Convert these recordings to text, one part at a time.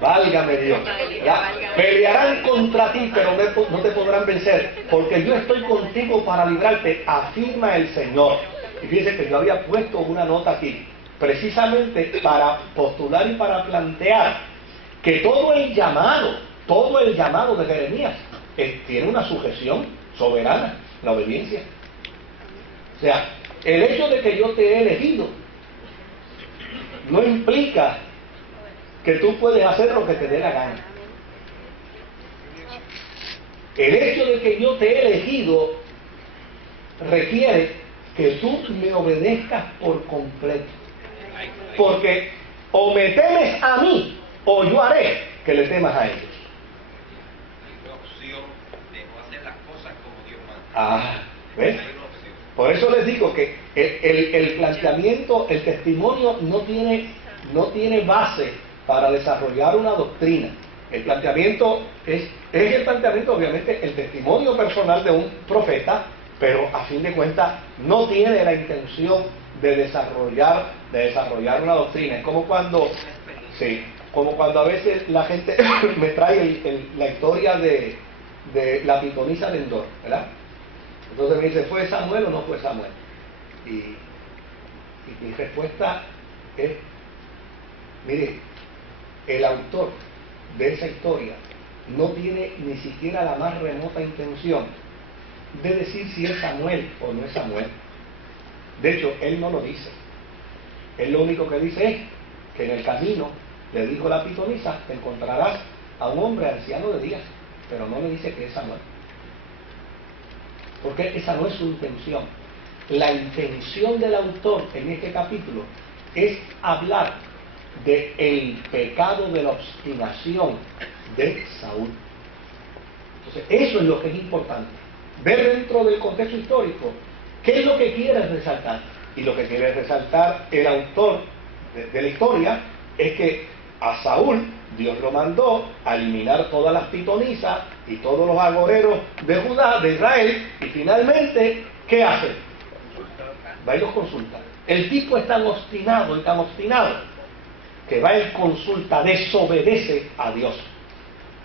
Válgame Dios. Ya, pelearán contra ti, pero no te podrán vencer, porque yo estoy contigo para librarte, afirma el Señor. Y fíjense que yo había puesto una nota aquí, precisamente para postular y para plantear que todo el llamado de Jeremías tiene una sujeción soberana, la obediencia. O sea, el hecho de que yo te he elegido no implica que tú puedes hacer lo que te dé la gana. El hecho de que yo te he elegido requiere que tú me obedezcas por completo. Porque o me temes a mí, o yo haré que le temas a ellos. ¿Ves? Por eso les digo que el planteamiento, el testimonio no tiene base para desarrollar una doctrina. El planteamiento es el planteamiento, obviamente, el testimonio personal de un profeta, pero a fin de cuentas no tiene la intención de desarrollar una doctrina. Es como cuando a veces la gente me trae la historia de la pitonisa de Endor, ¿verdad? Entonces me dice, ¿fue Samuel o no fue Samuel? Y mi respuesta es, mire, el autor de esa historia no tiene ni siquiera la más remota intención de decir si es Samuel o no es Samuel. De hecho, él no lo dice. Él lo único que dice es que en el camino le dijo la pitonisa, te encontrarás a un hombre anciano de días, pero no le dice que es Samuel. Porque esa no es su intención. La intención del autor en este capítulo es hablar del pecado de la obstinación de Saúl. Entonces, eso es lo que es importante. Ver dentro del contexto histórico qué es lo que quiere resaltar. Y lo que quiere resaltar el autor de la historia es que a Saúl Dios lo mandó a eliminar todas las pitonisas y todos los agoreros de Judá, de Israel, y finalmente, ¿qué hace? Va y los consulta. El tipo es tan obstinado y tan obstinado que va y consulta, desobedece a Dios.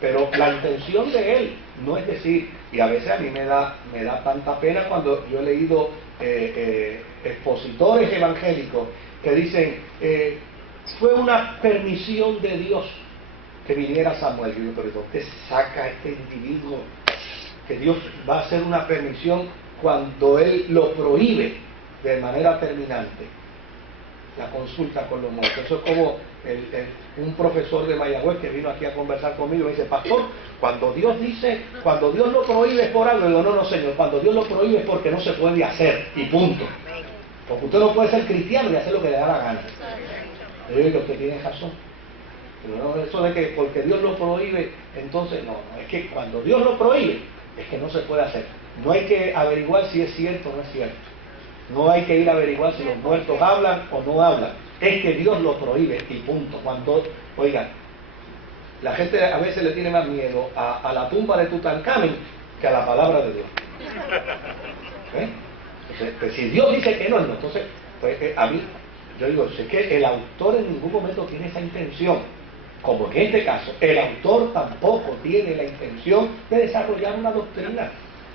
Pero la intención de él no es decir, y a veces a mí me da tanta pena cuando yo he leído expositores evangélicos que dicen, fue una permisión de Dios que viniera Samuel. Yo digo, pero ¿de dónde saca este individuo que Dios va a hacer una permisión cuando él lo prohíbe de manera terminante? La consulta con los muertos. Eso es como un profesor de Mayagüez que vino aquí a conversar conmigo y me dice, pastor, cuando Dios lo prohíbe por algo, yo digo, no señor, cuando Dios lo prohíbe es porque no se puede hacer, y punto. Porque usted no puede ser cristiano y hacer lo que le da la gana. Yo digo, usted tiene razón. Pero no, eso de que porque Dios lo prohíbe, entonces no, es que cuando Dios lo prohíbe, es que no se puede hacer. No hay que averiguar si es cierto o no es cierto. No hay que ir a averiguar si los muertos hablan o no hablan. Es que Dios lo prohíbe y punto. Cuando, oigan, la gente a veces le tiene más miedo a la tumba de Tutankamón que a la palabra de Dios. ¿Eh? Entonces, pues, si Dios dice que no, entonces, pues, a mí, yo digo, es que el autor en ningún momento tiene esa intención. Como en este caso, el autor tampoco tiene la intención de desarrollar una doctrina.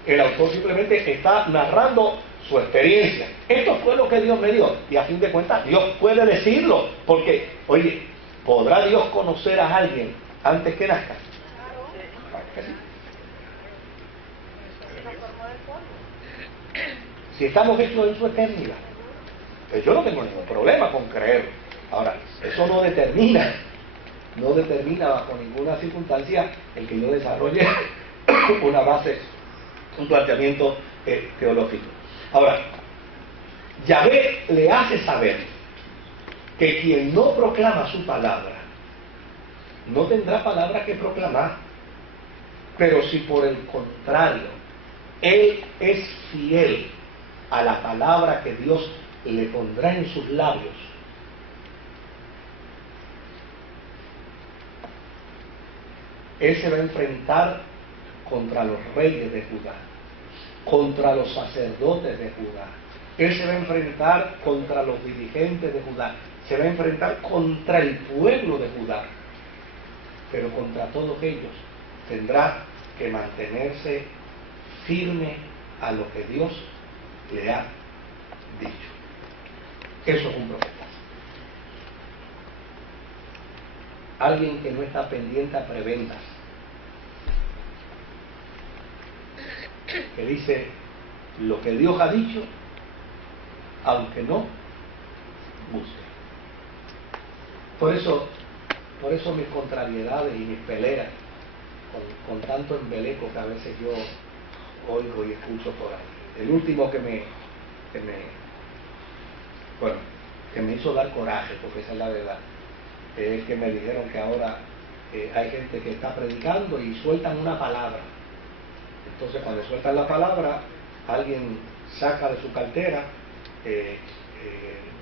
El autor simplemente está narrando su experiencia. Esto fue lo que Dios me dio. Y a fin de cuentas, Dios puede decirlo. Porque, oye, ¿podrá Dios conocer a alguien antes que nazca? Si estamos hechos en su eternidad, pues yo no tengo ningún problema con creer. Ahora, eso no determina bajo ninguna circunstancia el que yo desarrolle una base, un planteamiento teológico. Ahora, Yahvé le hace saber que quien no proclama su palabra no tendrá palabra que proclamar, pero si por el contrario él es fiel a la palabra que Dios le pondrá en sus labios, él se va a enfrentar contra los reyes de Judá, contra los sacerdotes de Judá. Él se va a enfrentar contra los dirigentes de Judá, se va a enfrentar contra el pueblo de Judá. pero contra todos ellos tendrá que mantenerse firme a lo que Dios le ha dicho. Eso es un profeta. Alguien que no está pendiente a preventas, que dice lo que Dios ha dicho, aunque no busque. Por eso mis contrariedades y mis peleas con tanto embeleco que a veces yo oigo y escucho por ahí. El último que me hizo dar coraje, porque esa es la verdad, es que me dijeron que ahora hay gente que está predicando y sueltan una palabra. Entonces cuando sueltan la palabra, alguien saca de su cartera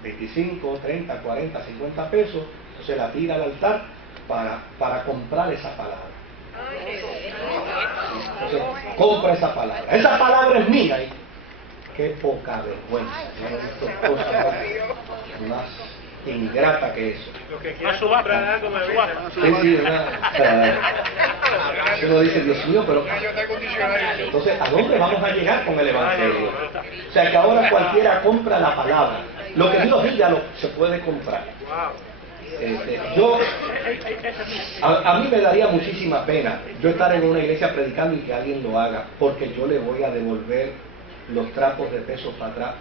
25, 30, 40, 50 pesos, entonces la tira al altar para comprar esa palabra. Entonces compra esa palabra. Esa palabra es mía. Y qué poca vergüenza. Yo no he visto cosa más ingrata que eso. Lo que quiera subasta, Sí, uno dice, Dios mío, pero entonces, ¿a dónde vamos a llegar con el Evangelio? O sea, que ahora cualquiera compra la palabra. Lo que Dios diga se puede comprar. A mí me daría muchísima pena yo estar en una iglesia predicando y que alguien lo haga, porque yo le voy a devolver los trapos de peso para atrás,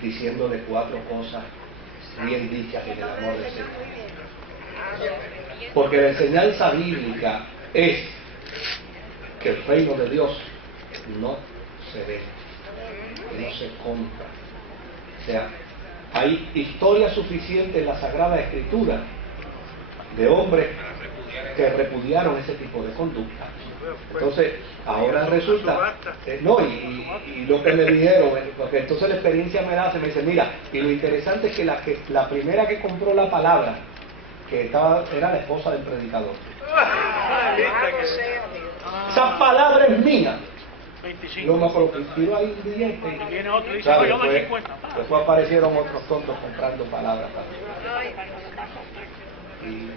diciéndole 4 cosas bien dichas en el amor del Señor. Porque la enseñanza bíblica es que el reino de Dios no se ve, no se compra. O sea, hay historia suficiente en la Sagrada Escritura de hombres que repudiaron ese tipo de conducta. Entonces, ahora resulta, y lo que me dijeron, porque entonces la experiencia me dice, mira, y lo interesante es que la primera que compró la palabra, que era la esposa del predicador. Esa palabra es mía. 25. Yo me acuerdo que tiro ahí un billete Y viene otro y dice, ¿sabes? yo me 50. Después aparecieron otros tontos comprando palabras también. Y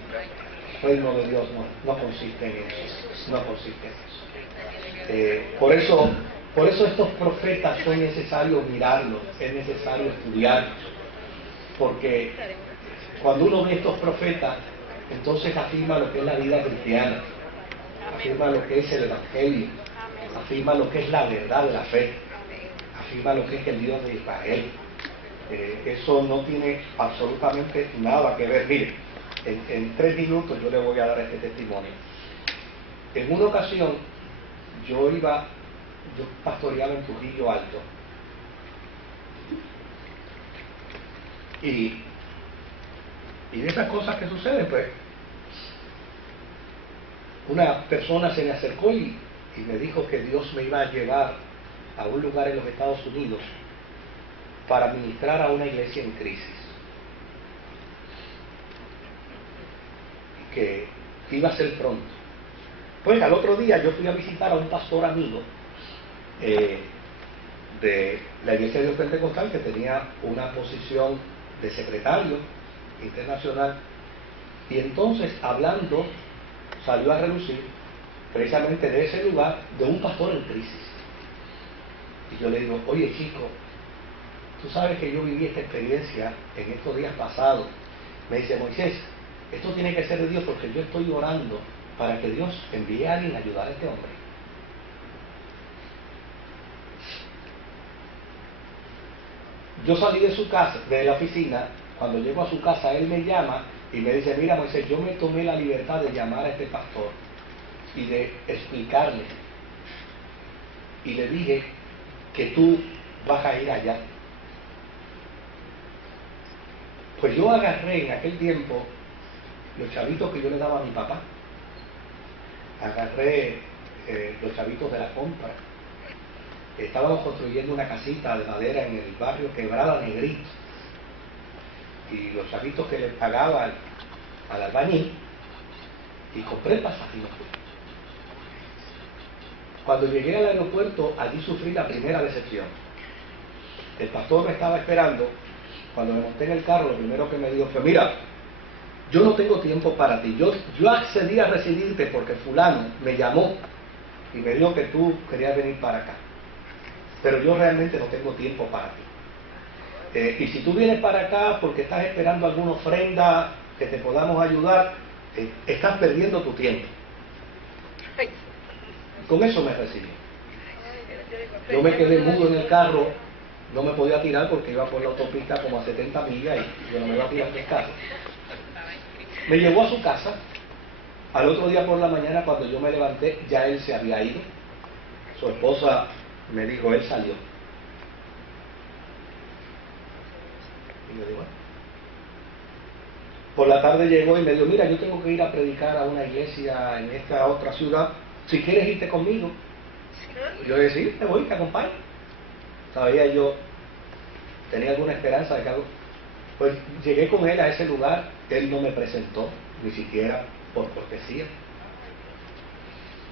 el reino de Dios no consiste en eso. No consiste en eso. Por eso estos profetas son necesarios mirarlos, es necesario estudiarlos. Porque cuando uno ve estos profetas, entonces afirma lo que es la vida cristiana, afirma lo que es el Evangelio, afirma lo que es la verdad de la fe, afirma lo que es el Dios de Israel. Eso no tiene absolutamente nada que ver. Mire, en 3 minutos yo le voy a dar este testimonio. En una ocasión yo pastoreaba en Trujillo Alto y de esas cosas que suceden, pues una persona se me acercó y me dijo que Dios me iba a llevar a un lugar en los Estados Unidos para ministrar a una iglesia en crisis, que iba a ser pronto. Pues al otro día yo fui a visitar a un pastor amigo de la iglesia de Dios Pentecostal, que tenía una posición de secretario internacional, y entonces hablando salió a relucir precisamente de ese lugar, de un pastor en crisis. Y yo le digo, oye chico, tú sabes que yo viví esta experiencia en estos días pasados. Me dice, Moisés, esto tiene que ser de Dios, porque yo estoy orando para que Dios envíe a alguien a ayudar a este hombre. Yo salí de su casa, de la oficina. Cuando llego a su casa, él me llama y me dice, mira Moisés, yo me tomé la libertad de llamar a este pastor y de explicarle, y le dije que tú vas a ir allá. Pues yo agarré en aquel tiempo los chavitos que yo le daba a mi papá, agarré los chavitos de la compra. Estábamos construyendo una casita de madera en el barrio Quebrada Negrito, y los chavitos que le pagaba al albañil, y compré el pasaje y me fui. Cuando llegué al aeropuerto, allí sufrí la primera decepción. El pastor me estaba esperando. Cuando me monté en el carro, lo primero que me dijo fue, mira, yo no tengo tiempo para ti. Yo accedí a recibirte porque fulano me llamó y me dijo que tú querías venir para acá. Pero yo realmente no tengo tiempo para ti. Y si tú vienes para acá porque estás esperando alguna ofrenda que te podamos ayudar, estás perdiendo tu tiempo. Con eso me recibió. Yo me quedé mudo en el carro, no me podía tirar porque iba por la autopista como a 70 millas y yo no me iba a tirar del carro. Me llevó a su casa. Al otro día por la mañana, cuando yo me levanté, ya él se había ido. Su esposa me dijo, él salió. Y yo digo, bueno. Por la tarde llegó y me dijo, mira, yo tengo que ir a predicar a una iglesia en esta otra ciudad. Si quieres irte conmigo. Yo le dije, sí, te voy, te acompaño. Sabía yo, tenía alguna esperanza de que algo. Pues llegué con él a ese lugar, él no me presentó, ni siquiera por cortesía.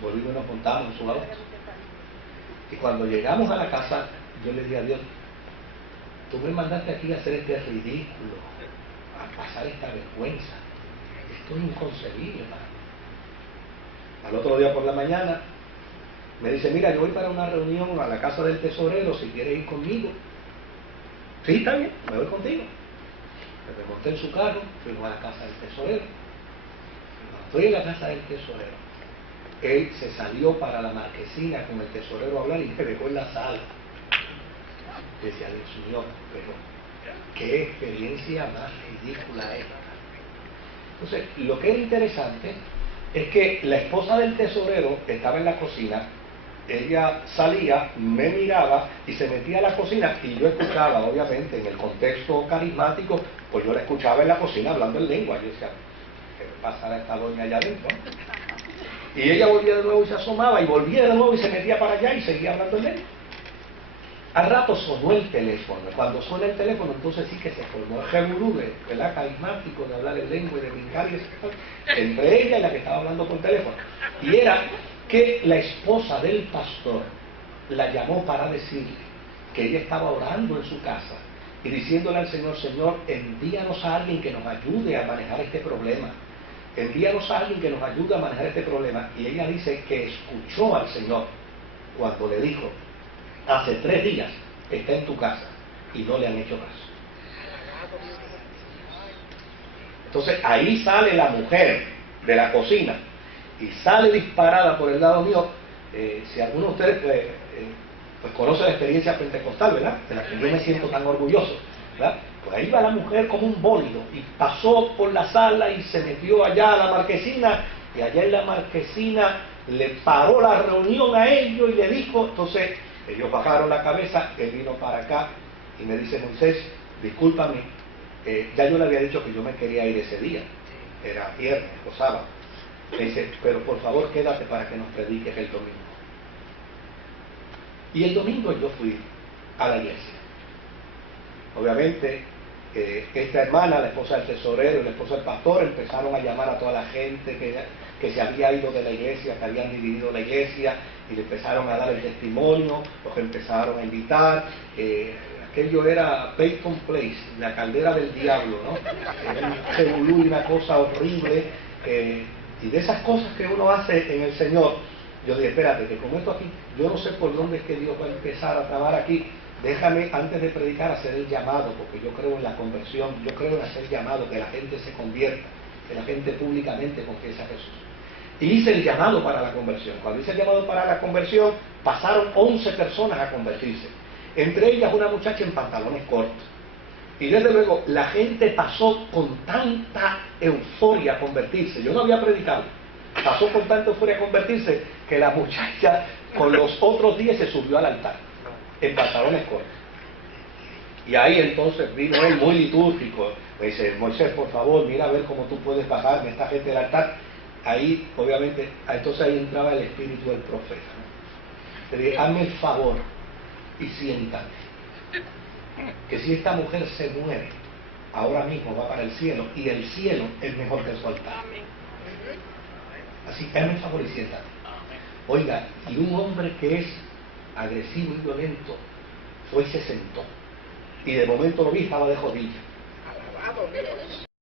Volvimos y nos montamos en su auto. Y cuando llegamos a la casa, yo le dije a Dios, tú me mandaste aquí a hacer este ridículo, a pasar esta vergüenza. Esto es inconcebible para mí. Al otro día por la mañana, me dice, mira, yo voy para una reunión a la casa del tesorero, si quieres ir conmigo. Sí, está bien, me voy contigo. Me monté en su carro, fuimos a la casa del tesorero. Cuando estoy en la casa del tesorero, él se salió para la marquesina con el tesorero a hablar y me dejó en la sala. Decía, Dios mío, pero qué experiencia más ridícula esta. Entonces, lo que era interesante es que la esposa del tesorero estaba en la cocina. Ella salía, me miraba y se metía a la cocina y yo escuchaba, obviamente, en el contexto carismático, pues yo la escuchaba en la cocina hablando en lengua. Yo decía, ¿qué le pasa a esta doña allá adentro? Y ella volvía de nuevo y se asomaba y volvía de nuevo y se metía para allá y seguía hablando en lengua. Al rato sonó el teléfono. Cuando suena el teléfono, entonces sí que se formó el revolú, ¿verdad? Carismático, de hablar en lengua y de brincar y eso, entre ella y la que estaba hablando por teléfono. Y era que la esposa del pastor la llamó para decirle que ella estaba orando en su casa y diciéndole al Señor, Señor, envíanos a alguien que nos ayude a manejar este problema. Envíanos a alguien que nos ayude a manejar este problema. Y ella dice que escuchó al Señor cuando le dijo, hace 3 días está en tu casa y no le han hecho caso. Entonces ahí sale la mujer de la cocina y sale disparada por el lado mío. Si alguno de ustedes pues conoce la experiencia pentecostal, ¿verdad? De la que yo me siento tan orgulloso, ¿verdad? Pues ahí va la mujer como un bólido y pasó por la sala y se metió allá a la marquesina y allá en la marquesina le paró la reunión a ellos y le dijo, entonces ellos bajaron la cabeza, él vino para acá y me dice, Moisés, discúlpame, ya yo le había dicho que yo me quería ir ese día, era viernes o sábado. Me dice, pero por favor quédate para que nos prediques el domingo. Y el domingo yo fui a la iglesia. Obviamente, esta hermana, la esposa del tesorero y la esposa del pastor, empezaron a llamar a toda la gente que se había ido de la iglesia, que habían dividido la iglesia, y le empezaron a dar el testimonio, los empezaron a invitar. Aquello era Peyton Place, la caldera del diablo, ¿no? Era un revolú y una cosa horrible. Y de esas cosas que uno hace en el Señor, yo dije, espérate, que como esto aquí, yo no sé por dónde es que Dios va a empezar a trabajar aquí. Déjame, antes de predicar, hacer el llamado, porque yo creo en la conversión, yo creo en hacer llamado, que la gente se convierta, que la gente públicamente confiese a Jesús. Y hice el llamado para la conversión. Cuando hice el llamado para la conversión, pasaron 11 personas a convertirse. Entre ellas una muchacha en pantalones cortos. Y desde luego, la gente pasó con tanta euforia a convertirse. Yo no había predicado. Pasó con tanta euforia a convertirse que la muchacha con los otros 10 se subió al altar en pantalones cortos. Y ahí entonces vino él muy litúrgico. Me dice, Moisés, por favor, mira a ver cómo tú puedes bajarme esta gente del altar. Ahí, obviamente, entonces ahí entraba el espíritu del profeta, ¿no? Le dije, hazme el favor y siéntate. Que si esta mujer se muere, ahora mismo va para el cielo, y el cielo es mejor que su altar. Así, hazme el favor y siéntate. Oiga, y un hombre que es agresivo y violento fue y se sentó. Y de momento lo vi, estaba de rodillas.